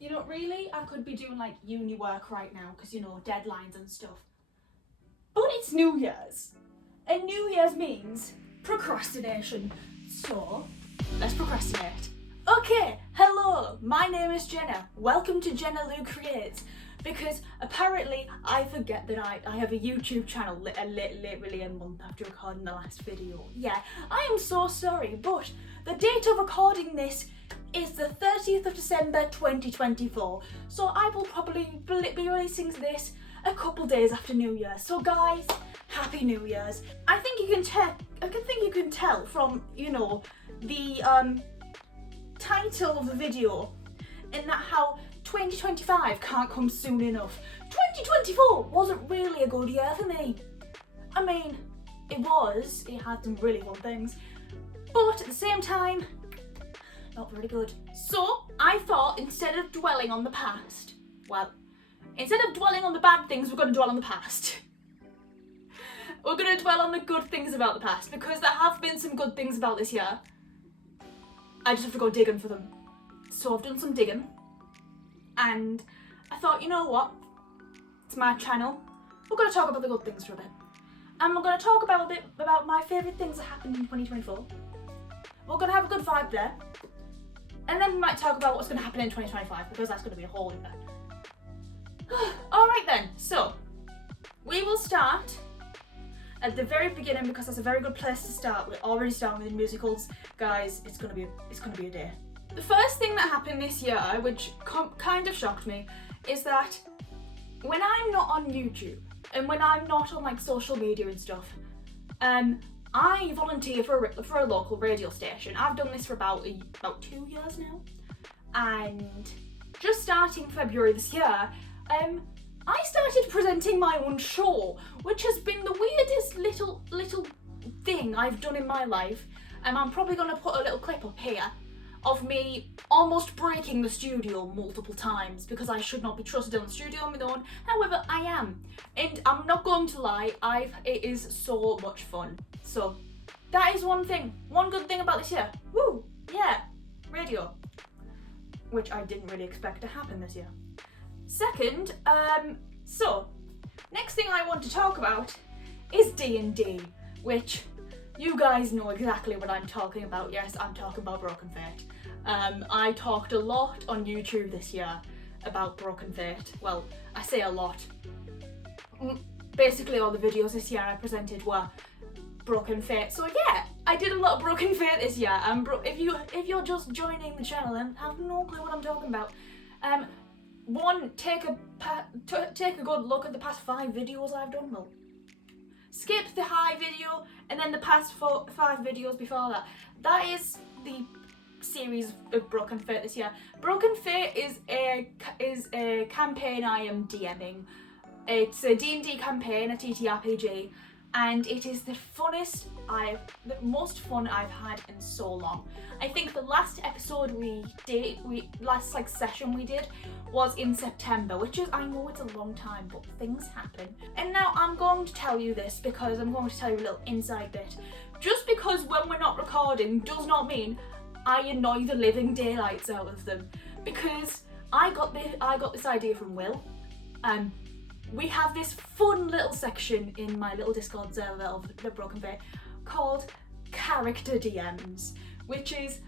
You know, really, I could be doing like uni work right now because, you know, deadlines and stuff. But it's New Year's. And New Year's means procrastination. So, let's procrastinate. Okay, hello, my name is Jenna. Welcome to itsjennalou Creates. Because apparently I forget that I have a YouTube channel literally a month after recording the last video. Yeah, I am so sorry, but the date of recording this is the 30th of December 2024. So I will probably be releasing this a couple days after New Year. So guys, Happy New Year's. I think you can tell from, you know, the title of the video, in that how 2025 can't come soon enough. 2024 wasn't really a good year for me. I mean, it had some really fun things, but at the same time, not very good. So I thought, instead of dwelling on the past, instead of dwelling on the bad things, we're going to dwell on the past. We're going to dwell on the good things about the past, because there have been some good things about this year. I just have to go digging for them. So I've done some digging, and I thought, you know what? It's my channel. We're going to talk about the good things for a bit. And we're going to talk about a bit about my favourite things that happened in 2024. We're going to have a good vibe there. And then we might talk about what's going to happen in 2025, because that's going to be a whole event. Alright then, so we will start at the very beginning, because that's a very good place to start. We're already starting with the musicals. Guys, it's gonna be a day. The first thing that happened this year, which kind of shocked me, is that when I'm not on YouTube and when I'm not on like social media and stuff, I volunteer for a local radio station. I've done this for about 2 years now, and just starting February this year, I started presenting my own show, which has been the weirdest little thing I've done in my life. And I'm probably going to put a little clip up here of me almost breaking the studio multiple times, because I should not be trusted in the studio on my own. However, I am. And I'm not going to lie, it is so much fun. So that is one good thing about this year. Woo! Yeah, radio. Which I didn't really expect to happen this year. Second, so next thing I want to talk about is D&D, which you guys know exactly what I'm talking about. Yes, I'm talking about Broken Fate. I talked a lot on YouTube this year about Broken Fate. Well, I say a lot. Basically all the videos this year I presented were Broken Fate. So yeah, I did a lot of Broken Fate this year. If you're just joining the channel and have no clue what I'm talking about, one, take a good look at the past 5 videos I've done. Well, skip the high video and then the past 5 videos before that. That is the series of Broken Fate this year. Broken Fate is a campaign I am DMing. It's a D&D campaign, a TTRPG, and it is the most fun I've had in so long. I think the last episode last session we did was in September, which is, I know it's a long time, but things happen. And now I'm going to tell you this, because I'm going to tell you a little inside bit. Just because when we're not recording does not mean I annoy the living daylights out of them, because I got this idea from Will. We have this fun little section in my little Discord server of the Broken Fate called Character DMs, which is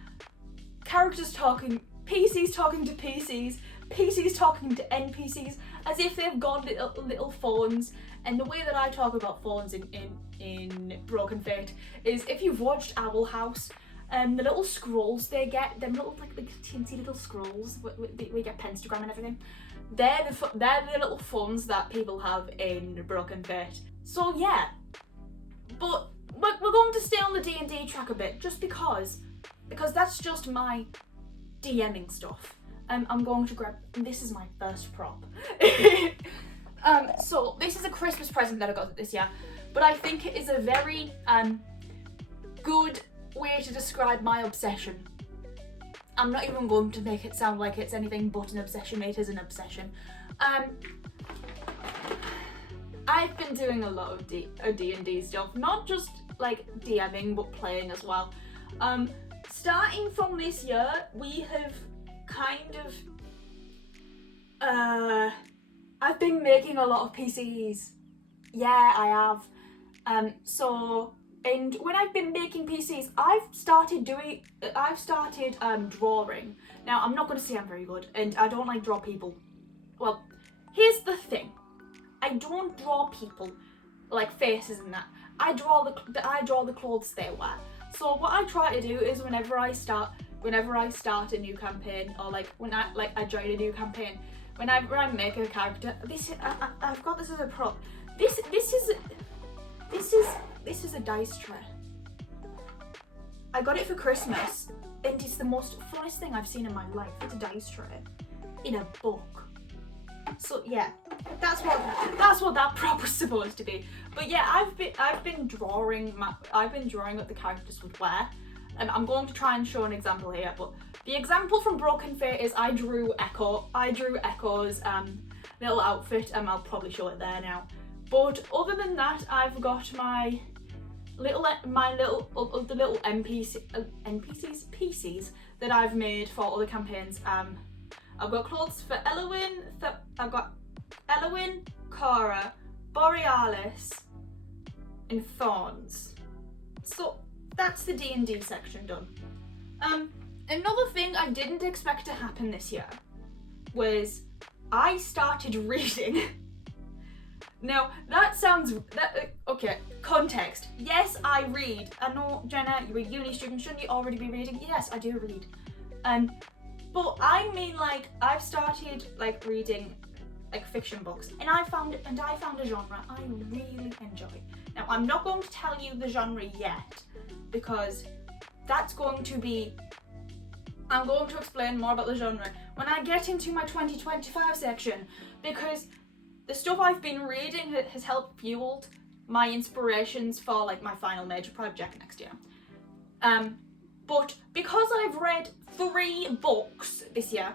characters talking, PCs talking to PCs, PCs talking to NPCs, as if they've got little phones. And the way that I talk about phones in Broken Fate is, if you've watched Owl House, the little scrolls they get, them little like teensy little scrolls, we get Penstagram and everything. They're the little phones that people have in Broken Fate. So yeah, but we're going to stay on the D&D track a bit, just because that's just my DMing stuff. I'm going to grab, this is my first prop. So this is a Christmas present that I got this year, but I think it is a very good way to describe my obsession. I'm not even going to make it sound like it's anything but an obsession. It is an obsession. I've been doing a lot of D&D stuff, not just like DMing, but playing as well. Starting from this year, we have kind of I've been making a lot of PCs. Yeah, I have. And when I've been making PCs, I've started drawing. Now, I'm not going to say I'm very good, and I don't like draw people. Well, here's the thing. I don't draw people, like faces and that. I draw the clothes they wear. So what I try to do is whenever I start a new campaign, or like when I join a new campaign, whenever I make a character, I've got this as a prop. This is a dice tray. I got it for Christmas, and it's the most funnest thing I've seen in my life. It's a dice tray in a book. So yeah, that's what that prop was supposed to be. But yeah, I've been drawing what the characters would wear. And I'm going to try and show an example here, but the example from Broken Fate is I drew Echo's little outfit, and I'll probably show it there now. But other than that, I've got my little PCs that I've made for other campaigns. I've got clothes for I've got Elowin, Cora, Borealis, and Thorns. So that's the D&D section done. Another thing I didn't expect to happen this year was I started reading. Now, okay, context. Yes, I read. I know, Jenna, you're a uni student, shouldn't you already be reading? Yes, I do read. But I mean, like, I've started, like, reading, like, fiction books, and I found a genre I really enjoy. Now, I'm not going to tell you the genre yet, because that's going to be... I'm going to explain more about the genre when I get into my 2025 section, because the stuff I've been reading has helped fueled my inspirations for like my final major project next year. But because I've read 3 books this year,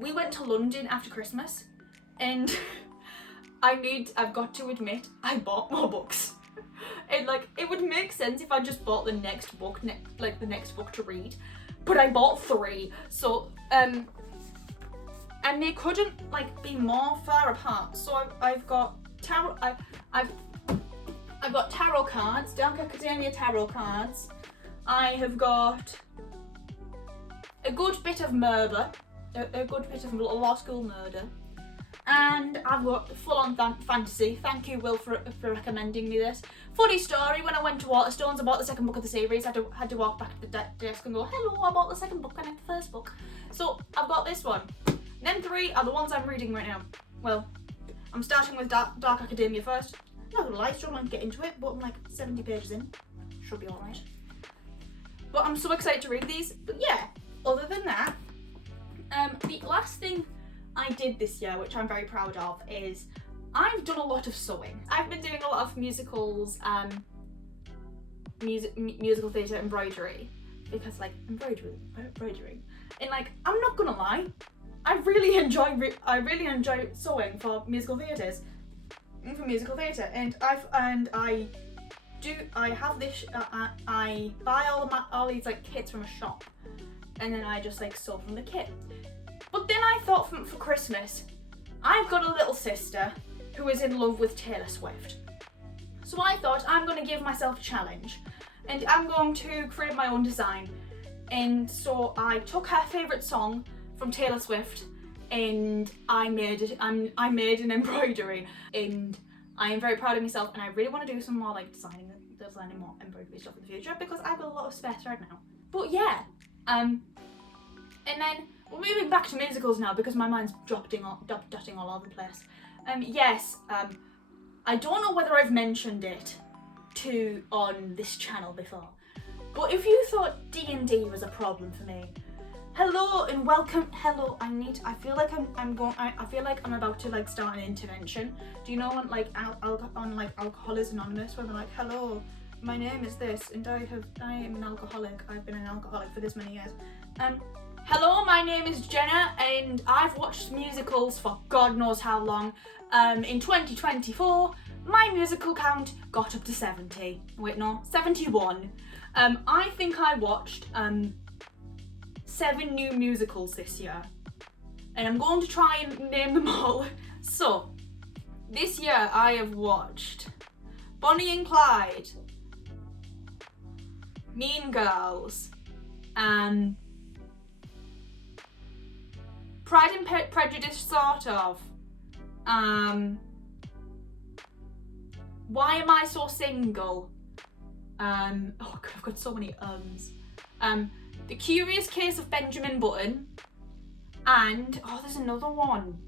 we went to London after Christmas, and I've got to admit, I bought more books. And like, it would make sense if I just bought the next book, the next book to read, but I bought 3, so and they couldn't like be more far apart. So I've got tarot. I've got tarot cards, Dark Academia tarot cards. I have got a good bit of murder, a good bit of law school murder, and I've got full-on fantasy. Thank you, Will, for recommending me this. Funny story, when I went to Waterstones, I bought the second book of the series. I had to walk back to the desk and go, hello, I bought the second book and not the first book. So I've got this one. Them 3 are the ones I'm reading right now. Well, I'm starting with Dark Academia first. I'm not gonna lie, struggling to get into it, but I'm like 70 pages in. Should be alright. But I'm so excited to read these. But yeah, other than that, the last thing I did this year, which I'm very proud of, is I've done a lot of sewing. I've been doing a lot of musicals, musical theatre embroidery, because like embroidery, and like I'm not gonna lie, I really enjoy sewing for musical theatres, and I have this. I buy all these like kits from a shop, and then I just like sew from the kit. But then I thought for Christmas, I've got a little sister who is in love with Taylor Swift. So I thought I'm going to give myself a challenge, and I'm going to create my own design. And so I took her favourite song from Taylor Swift, and I made an embroidery, and I am very proud of myself, and I really want to do some more like designing more embroidery stuff in the future, because I've got a lot of spare thread now. But yeah, and then we're moving back to musicals now, because my mind's dotting all over the place. Yes, I don't know whether I've mentioned it on this channel before, but if you thought D&D was a problem for me, hello and welcome. Hello, I feel like I'm about to like start an intervention. Do you know on like Alcoholics Anonymous, where they're like, hello, my name is this, and I am an alcoholic. I've been an alcoholic for this many years. Hello, my name is Jenna, and I've watched musicals for God knows how long. In 2024, my musical count got up to 70. Wait, no, 71. I think I watched 7 new musicals this year. and I'm going to try and name them all. So, this year I have watched Bonnie and Clyde, Mean Girls, and Pride and Prejudice, sort of. Why Am I So Single? Oh God, I've got so many ums. The Curious Case of Benjamin Button, and there's another one.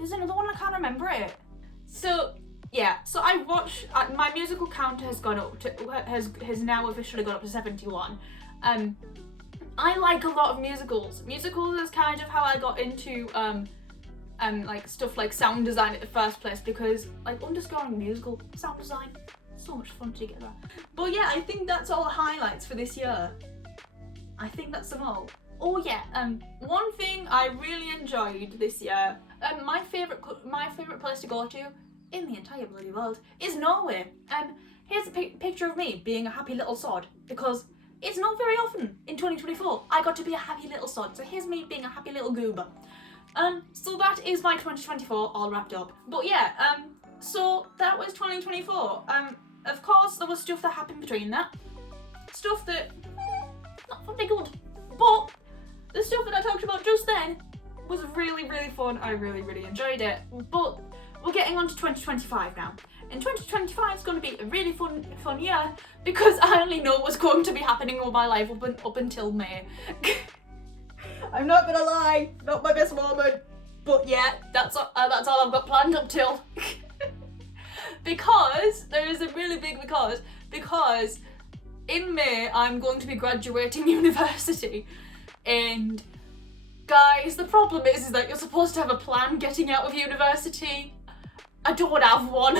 I can't remember it. So yeah, so I watched. My musical counter has gone up to has now officially gone up to 71. I like a lot of musicals. Musicals is kind of how I got into like stuff like sound design at the first place, because like underscoring musical sound design, so much fun together. But yeah, I think that's all the highlights for this year. I think that's them all. Oh yeah, one thing I really enjoyed this year, my favourite place to go to in the entire bloody world is Norway. Here's a picture of me being a happy little sod, because it's not very often in 2024 I got to be a happy little sod. So here's me being a happy little goober. So that is my 2024 all wrapped up. But yeah, so that was 2024. Of course there was stuff that happened between that. Stuff that not very good. But the stuff that I talked about just then was really, really fun. I really, really enjoyed it. But we're getting on to 2025 now. And 2025 is going to be a really fun year, because I only know what's going to be happening in my life up until May. I'm not gonna lie, not my best moment, but yeah, that's all I've got planned up till. Because there is a really big because in May I'm going to be graduating university, and guys, the problem is that you're supposed to have a plan getting out of university. I don't have one.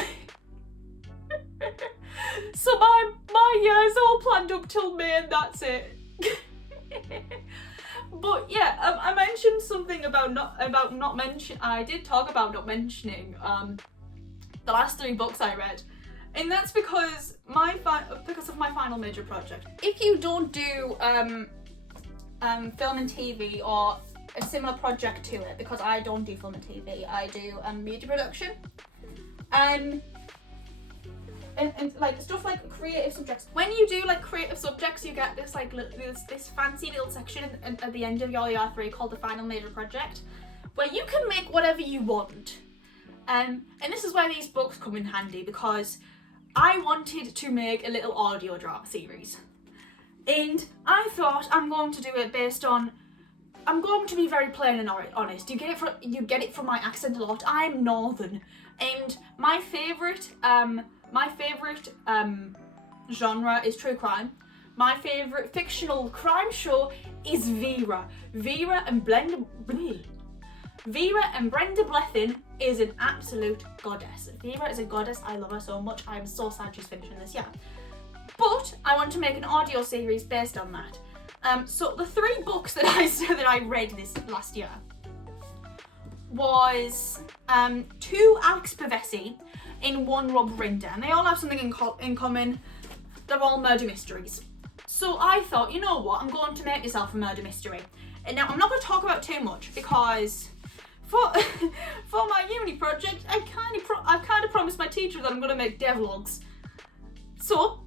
So my year is all planned up till May, and that's it. But yeah, I mentioned something about not mention. I did talk about not mentioning the last 3 books I read, and that's because of my final major project. If you don't do film and TV or a similar project to it, because I don't do film and TV, I do media production, and like stuff like creative subjects. When you do like creative subjects, you get this like this fancy little section at the end of your year 3 called the final major project, where you can make whatever you want. And this is where these books come in handy, because I wanted to make a little audio drama series, and I thought I'm going to do it based on. I'm going to be very plain and honest. You get it from my accent a lot. I'm northern, and my favourite genre is true crime. My favourite fictional crime show is Vera. Vera and Brenda Blethyn is an absolute goddess. Vera is a goddess. I love her so much. I am so sad she's finishing this year. But I want to make an audio series based on that. So the 3 books that I read this last year was 2 Alex Pavesi and 1 Rob Rinder, and they all have something in common. They're all murder mysteries. So I thought, you know what, I'm going to make myself a murder mystery. And now I'm not going to talk about too much, because for my uni project, I've kind of promised my teacher that I'm going to make devlogs. So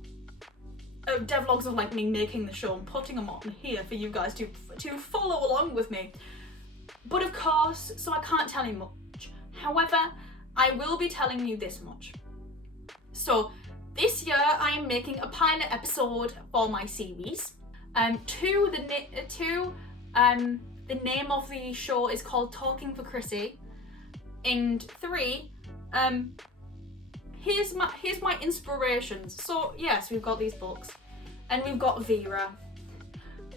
devlogs of like me making the show and putting them on here for you guys to follow along with me. But of course, so I can't tell you much. However, I will be telling you this much. So this year I am making a pilot episode for my series. The name of the show is called Talking for Chrissy. And 3, here's my inspirations. So yes, we've got these books, and we've got Vera.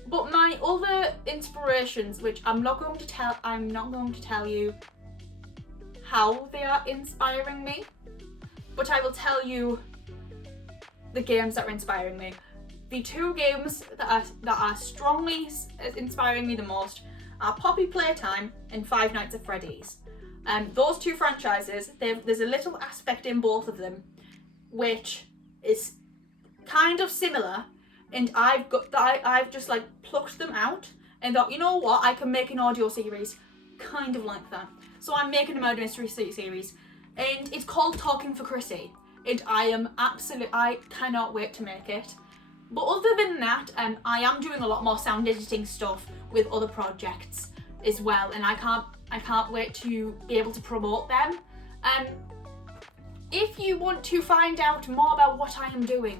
But my other inspirations, which I'm not going to tell you how they are inspiring me, but I will tell you the games that are inspiring me. The 2 games that are strongly inspiring me the most are Poppy Playtime and Five Nights at Freddy's. Those 2 franchises, there's a little aspect in both of them which is kind of similar, and I've just like plucked them out and thought, you know what, I can make an audio series kind of like that. So I'm making a murder mystery series, and it's called Talking for Chrissy, and I cannot wait to make it. But other than that, I am doing a lot more sound editing stuff with other projects as well, and I can't wait to be able to promote them. If you want to find out more about what I am doing,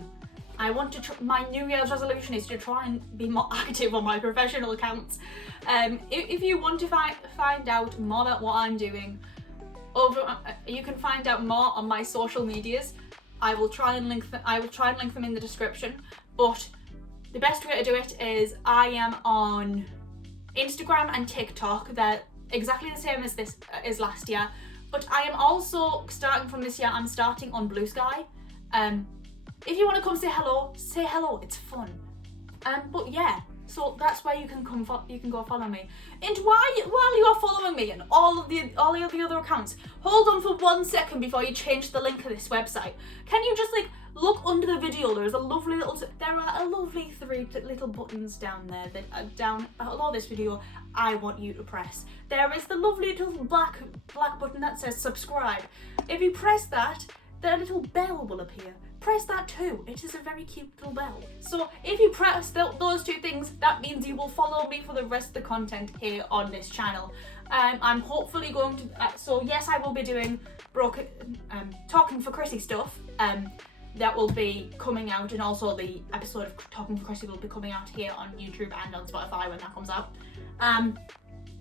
my New Year's resolution is to try and be more active on my professional accounts. If you want to find out more about what I'm doing, you can find out more on my social medias. I will try and link them in the description. But the best way to do it is I am on Instagram and TikTok. They're exactly the same as last year. But I am also starting from this year. I'm starting on Bluesky. If you want to come say hello, it's fun. But yeah, so that's where you can go follow me. And while you are following me and all of the other accounts, hold on for 1 second before you change the link of this website. Can you just look under the video? There are a lovely 3 little buttons down there that are down below this video. I want you to press. There is the lovely little black button that says subscribe. If you press that, the little bell will appear. Press that too. It is a very cute little bell. So if you press those 2 things, that means you will follow me for the rest of the content here on this channel. I'm hopefully going to, so yes, I will be doing Talking for Chrissy stuff. That will be coming out, and also the episode of Talking for Chrissy will be coming out here on YouTube and on Spotify when that comes out.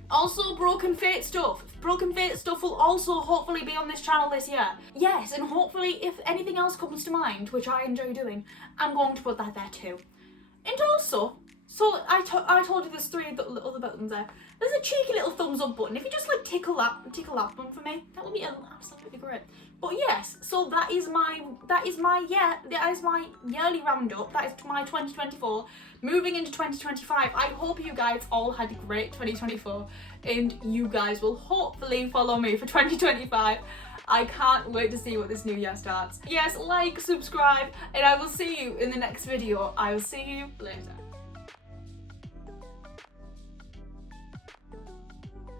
Also, Broken Fate stuff. Broken Fate stuff will also hopefully be on this channel this year. Yes, and hopefully if anything else comes to mind, which I enjoy doing, I'm going to put that there too. And also, so I told you there's 3 other buttons there. There's a cheeky little thumbs up button. If you just tickle that one for me, that would be absolutely great. But yes, so that is my yearly roundup. That is my 2024. Moving into 2025, I hope you guys all had a great 2024, and you guys will hopefully follow me for 2025. I can't wait to see what this new year starts. Yes, like, subscribe, and I will see you in the next video. I will see you later.